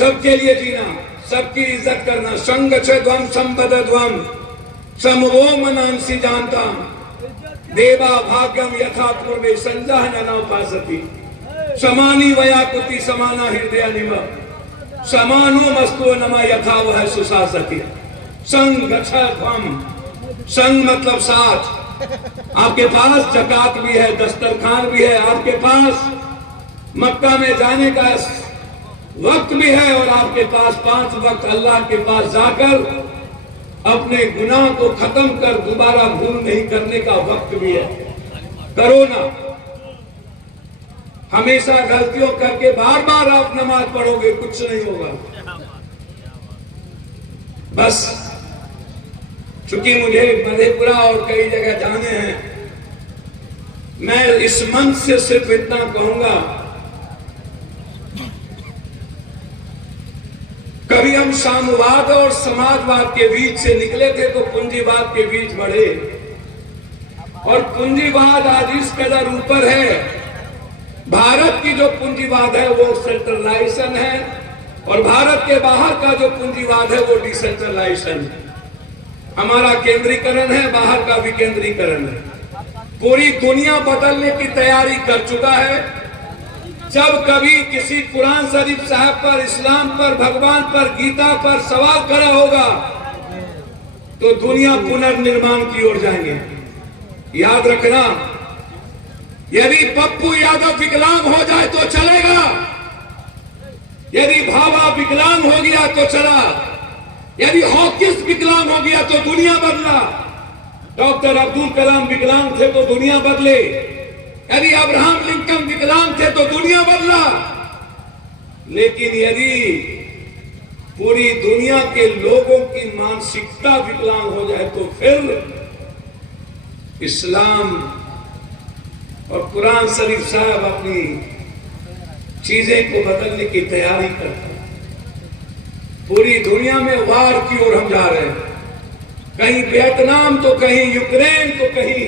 सबके लिए जीना, सबकी इज्जत करना। संग ध्वम संपद ध्वम समवो मनांसी जानता देवा भाग्यम यथा पूर्वे संजह नौपासती समानी वयाकुति समाना हृदय निम समानो मस्तो नमा यथा वह सुशासती। संग ध्वम, संग मतलब साथ। आपके पास जकात भी है, दस्तरखान भी है, आपके पास मक्का में जाने का वक्त भी है और आपके पास 5 वक्त अल्लाह के पास जाकर अपने गुनाह को खत्म कर दोबारा भूल नहीं करने का वक्त भी है। करो ना, हमेशा गलतियों करके बार बार आप नमाज पढ़ोगे, कुछ नहीं होगा। बस चूंकि मुझे मधेपुरा और कई जगह जाने हैं, मैं इस मंच से सिर्फ इतना कहूंगा, कभी हम साम्यवाद और समाजवाद के बीच से निकले थे तो पूंजीवाद के बीच बढ़े, और पूंजीवाद आज इस कदर ऊपर है। भारत की जो पूंजीवाद है वो सेंट्रलाइजेशन है, और भारत के बाहर का जो पूंजीवाद है वो डिसेंट्रलाइजेशन है। हमारा केंद्रीकरण है, बाहर का विकेंद्रीकरण है। पूरी दुनिया बदलने की तैयारी कर चुका है। जब कभी किसी कुरान शरीफ साहब पर, इस्लाम पर, भगवान पर, गीता पर सवाल खड़ा होगा तो दुनिया पुनर्निर्माण की ओर जाएंगे। याद रखना, यदि पप्पू यादव विकलांग हो जाए तो चलेगा, यदि भाभा विकलांग हो गया तो चला, यदि हॉकिंस विकलांग हो गया तो दुनिया बदला, डॉक्टर अब्दुल कलाम विकलांग थे तो दुनिया बदले, यदि अब्राहम लिंकन विकलांग थे तो दुनिया बदला। लेकिन यदि पूरी दुनिया के लोगों की मानसिकता विकलांग हो जाए तो फिर इस्लाम और कुरान शरीफ साहब अपनी चीजें को बदलने की तैयारी करते हैं। पूरी दुनिया में वार की ओर हम जा रहे हैं, कहीं वियतनाम तो कहीं यूक्रेन तो कहीं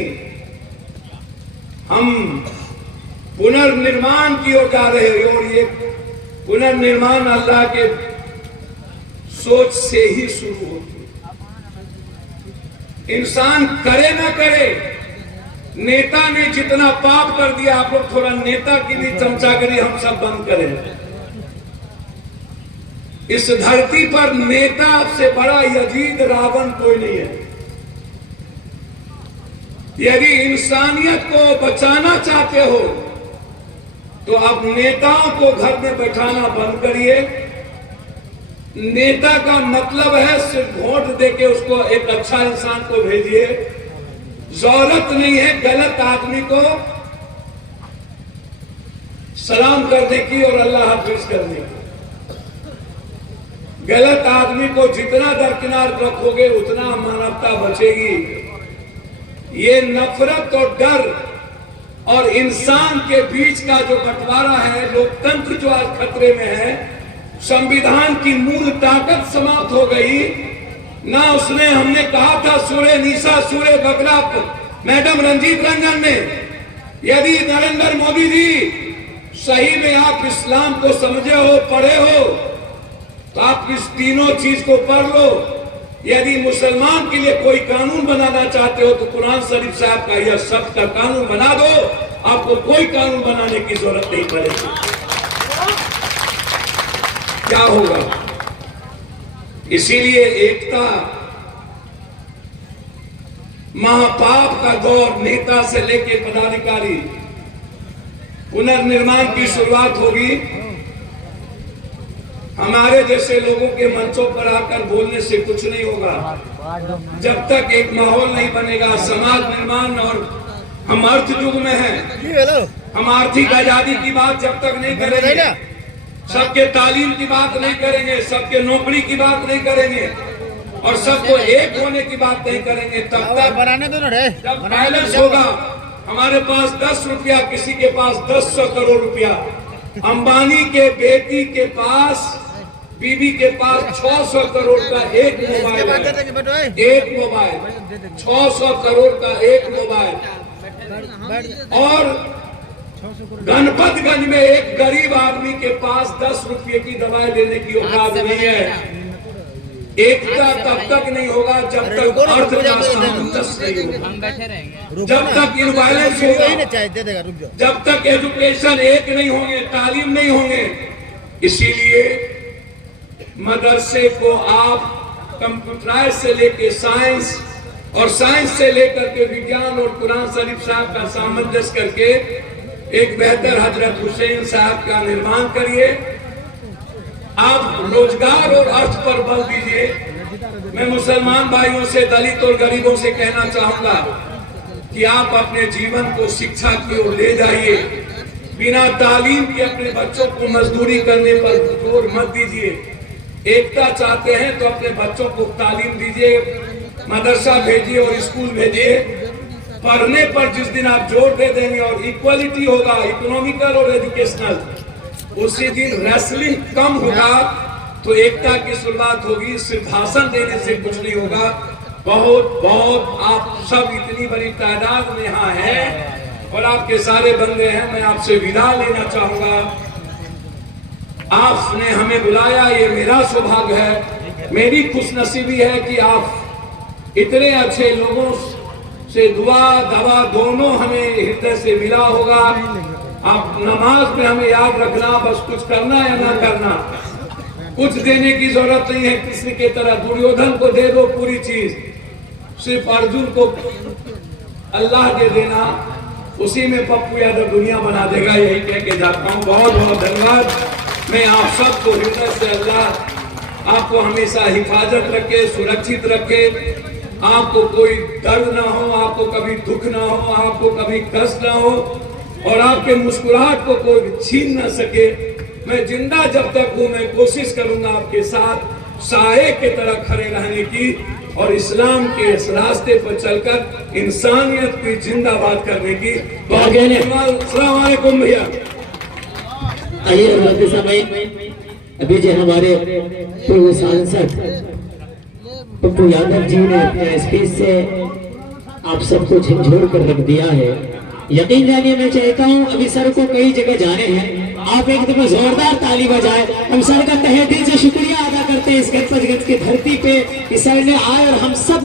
हम पुनर्निर्माण की ओर जा रहे हैं। और ये पुनर्निर्माण अल्लाह के सोच से ही शुरू होती है। इंसान करे ना करे, नेता ने जितना पाप कर दिया, आप लोग थोड़ा नेता की भी चमचागिरी हम सब बंद करें। इस धरती पर नेता से बड़ा यजीद रावण कोई नहीं है। यदि इंसानियत को बचाना चाहते हो तो अब नेताओं को घर में बैठाना बंद करिए। नेता का मतलब है सिर्फ वोट देके उसको एक अच्छा इंसान को भेजिए। जरूरत नहीं है गलत आदमी को सलाम करने की और अल्लाह हाफिज करने की। गलत आदमी को जितना दरकिनार रखोगे उतना मानवता बचेगी। ये नफरत और डर और इंसान के बीच का जो बंटवारा है, लोकतंत्र जो आज खतरे में है, संविधान की मूल ताकत समाप्त हो गई ना। उसने हमने कहा था सूर्य निशा सूर्य बकरा मैडम रंजीत रंजन ने, यदि नरेंद्र मोदी जी सही में आप इस्लाम को समझे हो, पढ़े हो, तो आप इस तीनों चीज को पढ़ लो। यदि मुसलमान के लिए कोई कानून बनाना चाहते हो तो कुरान शरीफ साहब का यह सब का कानून बना दो, आपको कोई कानून बनाने की जरूरत नहीं पड़ेगी। क्या होगा? इसीलिए एकता महापाप का दौर, नेता से लेके पदाधिकारी, पुनर्निर्माण की शुरुआत होगी। हमारे जैसे लोगों के मंचों पर आकर बोलने से कुछ नहीं होगा। जब तक एक माहौल नहीं बनेगा समाज निर्माण, और हम अर्थ युग में हैं, हम आर्थिक आजादी की बात जब तक नहीं करेंगे, सबके तालीम की बात नहीं करेंगे, सबके नौकरी की बात नहीं करेंगे और सबको एक होने की बात नहीं करेंगे, तब तक जब बैलेंस होगा, हमारे पास 10 रुपया, किसी के पास 10 करोड़ रुपया, अंबानी के बेटी के पास, बीबी के पास 600 करोड़ का एक मोबाइल है, एक मोबाइल 600 करोड़ का एक मोबाइल, और गणपतगंज में एक गरीब आदमी के पास 10 रुपये की दवाई लेने की औकात नहीं है। एकता तब तक नहीं होगा जब तक अर्थ का सामंजस्य नहीं होगा, जब तक इनवायलेंस होगा, जब तक एजुकेशन एक नहीं होंगे, तालीम नहीं होंगे। इसीलिए मदरसे को आप कंप्यूटराइज से लेके साइंस और साइंस से लेकर के विज्ञान और कुरान शरीफ साहब का सामंजस्य करके एक बेहतर हजरत हुसैन साहब का निर्माण करिए। आप रोजगार और अर्थ पर बल दीजिए। मैं मुसलमान भाइयों से, दलित और गरीबों से कहना चाहूंगा कि आप अपने जीवन को शिक्षा की ओर ले जाइए। बिना तालीम के अपने बच्चों को मजदूरी करने पर जोर मत दीजिए। एकता चाहते हैं तो अपने बच्चों को तालीम दीजिए, मदरसा भेजिए और स्कूल भेजिए। पढ़ने पर जिस दिन आप जोर दे देंगे और इक्वलिटी होगा, इकोनॉमिकल और एजुकेशनल, उसी दिन रेसलिंग कम होगा तो एकता की शुरुआत होगी। सिर्फ भाषण देने से कुछ नहीं होगा। बहुत बहुत आप सब इतनी बड़ी तादाद में यहाँ हैं और आपके सारे बंदे हैं। मैं आपसे विदा लेना चाहूंगा। आपने हमें बुलाया, ये मेरा सौभाग्य है, मेरी खुशनसीबी है कि आप इतने अच्छे लोगों से दुआ दवा दोनों हमें हृदय से मिला होगा। आप नमाज में हमें याद रखना, बस कुछ करना या ना करना, कुछ देने की जरूरत नहीं है। किसी के तरह दुर्योधन को दे दो पूरी चीज, सिर्फ अर्जुन को अल्लाह दे देना, उसी में पप्पू यादव दुनिया बना देगा। यही कह के जाता हूँ। बहुत बहुत धन्यवाद। मैं आप सबको हृदय से अल्लाह आपको हमेशा हिफाजत रखे, सुरक्षित रखे, आपको कोई दर्द ना हो, आपको कभी दुख ना हो, आपको कभी कष्ट ना हो और आपके मुस्कुराहट को कोई छीन ना सके। मैं जिंदा जब तक हूं, मैं कोशिश करूंगा आपके साथ साए के तरह खड़े रहने की और इस्लाम के इस रास्ते पर चलकर इंसानियत की जिंदाबाद करने की। अस्सलाम वालेकुम भैया। आइए समय अभी जो हमारे पूर्व सांसद पप्पू यादव जी ने अपने स्पीच से आप सबको झंझोड़ कर रख दिया है। यकीन जानिए, मैं चाहता हूँ अभी सर को कई जगह जाने हैं, आप एक दफा जोरदार ताली बजाए। हम सर का तहे दिल से शुक्रिया अदा करते हैं इस गणपतगंज की धरती पे कि सर ने आए और हम सब